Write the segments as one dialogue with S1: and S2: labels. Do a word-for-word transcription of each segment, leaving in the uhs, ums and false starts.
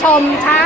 S1: มคะ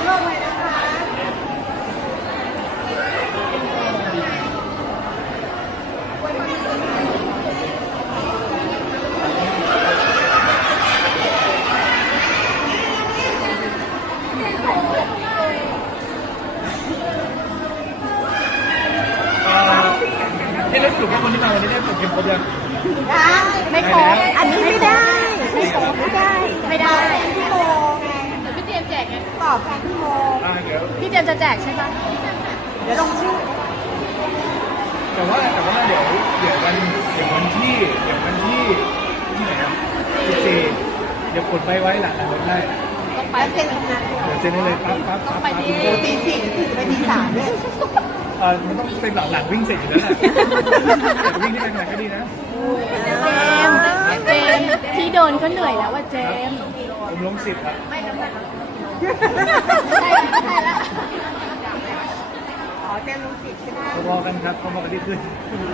S2: ให้ได้สรุปว่าคนที่มาวันนี้ได้ผลกินครบยัง
S1: ไม่ครบอันนี้ไม่ได้ไม่ครบไม่ได้ไม่ได้
S3: พี่โมไงพี่เจมแจกไงตอบแทนพี่โม
S2: เดี๋ยว
S1: พี่เจมจะแจกใช่ปะ
S3: เดี๋ยวลงชื่อ
S2: แต่ว่าแต่ว่าเดี๋ยวเดี๋ยววันเดี๋ยววันที่เดี๋ยววันที่ที่ไหนครับที่สี่เดี๋ยวกดไปไว้หลังรถได้
S3: ต้องไปเซ็นทำงาน
S2: เดี๋ยวเซ็นได้เลยปั๊บปั๊บปั๊บ
S3: ไปตีตีสี่ถึงไปตีสามเนี่ย
S2: เออมันต้องเป็นหลังหลังวิ่งเสร็จอยู่แล้วแหละแต่วิ่งที่ไปไหนก็ดีนะ
S1: เจมเจมที่โดนก็เหนื่อยแล้วว่าเจม
S2: ผมลงสิบครับ
S3: ไม่น้ำหนักใช่ใช่แล้วอ๋อเจมลงสิบใช่ไหม
S2: พอกันครับพอกันที่ขึ้น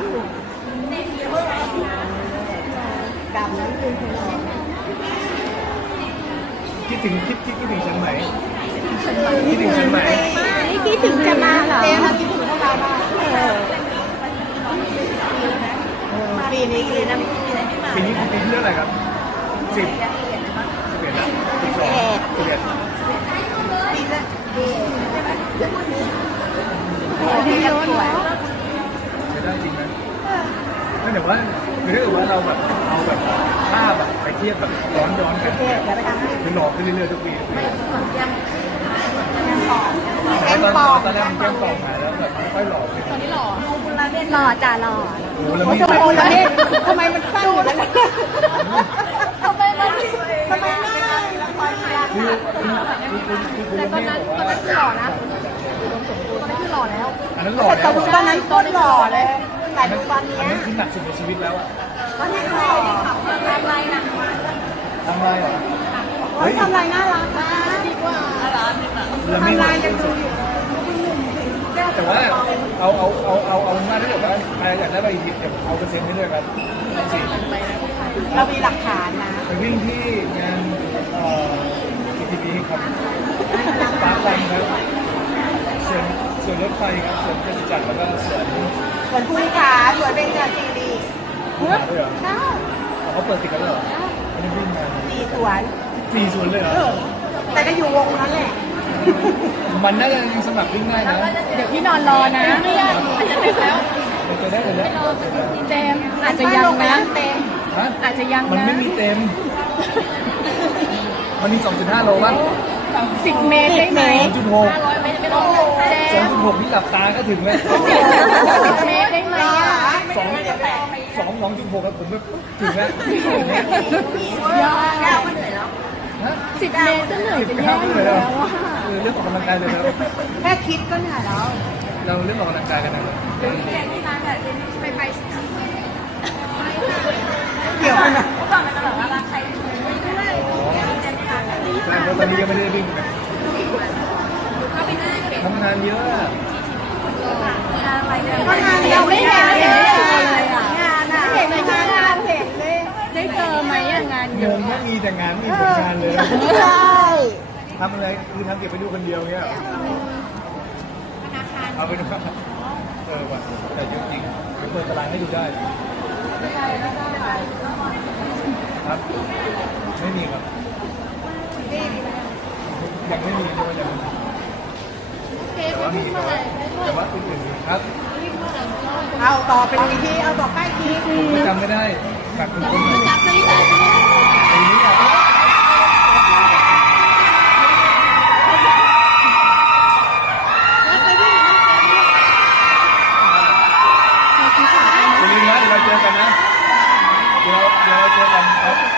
S3: กำนั้นคือ
S2: คิดถึงคิดคิดคิดถึงฉันไหมคิดถึงฉันไหม
S1: นี่คิดถึงจะมาเหรอ
S3: เจมคิดถึงพวกเราบ้างปีนี้ปีนั้น
S2: ปีนี้ปีนี้เรื่องอะไรครับสิบสิบเอ็ดละสิบสองสิบเอ็ด
S3: ปีละปีใช่ไหม
S1: พี่โดนแล้ว
S2: จะได้จริงไหมไม่แต่ว่าคือถ้าเกิดว่าเราแบบเอาแบบภาพแบบไปเทียบแบบย้อนย้อนกันคือหลอกขึ้นเรื่อยๆทุกปีทุกปี
S3: แก้มปอง
S2: ตอนแรกมันแก้มปองมาแล้วแบบค่อยหลอก
S1: ตอนนี้หล่อหล่อจ่าหล่อ
S2: โอ้แล้วไม่
S3: ทำไมโอลาเล่ทำไมมันสั้นอยู่แล้วทำไมมันทำไมหน้าละครกีฬา
S1: แต่ตอนนั้นตอนนั้นคือหล่อนะตอนนั้นคือหล่อแล้ว
S2: อันนั้นหล่อแล้ว
S3: ตอนนั้นตอนหล่อเลยแต่ดูตอนนี้
S2: อันนั้นคือหนักสุดในชีวิตแล้วอะ
S3: ตอนนี้หล่อทำไรนะ
S2: ทำไรเหรอ
S3: เฮ้ยทำไรน่ารักนะดีกว่าทำไรยังดูอยู่
S2: แต่ว่าเอาเอาเอาเอาเอามาได้แบบว่าใครอยากได้ใบเดี๋ยวเอาเปอร์เซ็นต์ให้ด้วยครับสิ
S3: เรามีหลักฐานนะ
S2: ไปวิ่งที่งานเอ่อทีทีครับปาร์ควันครับส่วนส่วนรถไฟครับส่วนเทศจักรแล้วก็ส่วน
S3: ส่วนภูขาส่วนเป็นเงินซีรีส์
S2: ใช่เขาเปิดติดกันแล้วเหรอเขาวิ่งงาน
S3: สี่สวน
S2: สี่สวนเลยเหรอ
S3: แต่ก็อยู่วงนั้นแหละ
S2: มันน่าจะยังสมัครวิ่งได้นะ
S1: เดี๋ยวพี่นอนรอนะไม่ได้อาจจะเป็นแล้ว
S2: จะได้เลยแล้ว
S1: เจมอาจจะยังนะ
S3: เต็ม
S1: อาจจะยังนะ
S2: มันไม่มีเต็มมันมี สองจุดห้า โลป่ะ
S1: สิบเมตรได้ไหม
S2: สองจุดหก สองจุดหกนี่หลับตาก็ถึงแล้ว
S1: สิบเมตรได้ไหมอ่ะ
S2: สองสองสองจุดหกครับผมแบบถึงแล้ว
S3: เก้าก็เหนื่อยแล้ว
S1: สิบเมตรก็เหนื่อยจะแย่อยู่แล้วว่า
S2: เรื่องออกกำลังกายเลยนะ
S3: แค่คิดก็เหนื่อยแล้ว
S2: เราเรื่องออกกำลังกายกันนะ
S3: ไปไปเกี่ยวกันนะก่อนมันจะแบบว่ารักใคร
S2: แต่ตอนนี้ยังไม่ได้วิ่งนะทำงานเยอะ
S3: ก็งานเยอะไม่เห็นเลยงานอ่ะเห็นเลยงานเห็นเลย
S1: ได้เจอไหมงานเยอะ
S2: ไม่มีแต่งานไม่มีผลงานเลย
S3: ใช่
S2: ทำอะไรคือทำเก็บไปดูคนเดียวเงี้ยเอาไปดูเออว่ะแต่จริงๆไปเปิดตารางให้ดูได้ครับไม่มีครับยังไม่มีด้วยยังแต่ว่ามีแต่ว่าอื่นๆครับ
S3: เอาต่อเป็นวิธีเอาต่อใกล้ที
S2: ผมจำไม่ได้ฝากคุณคนหน่อยไอ้นี่อ่ะอย่าลืมนะเดี๋ยวเราเจอกันนะเดี๋ยวเดี๋ยวเราเจอกันครับ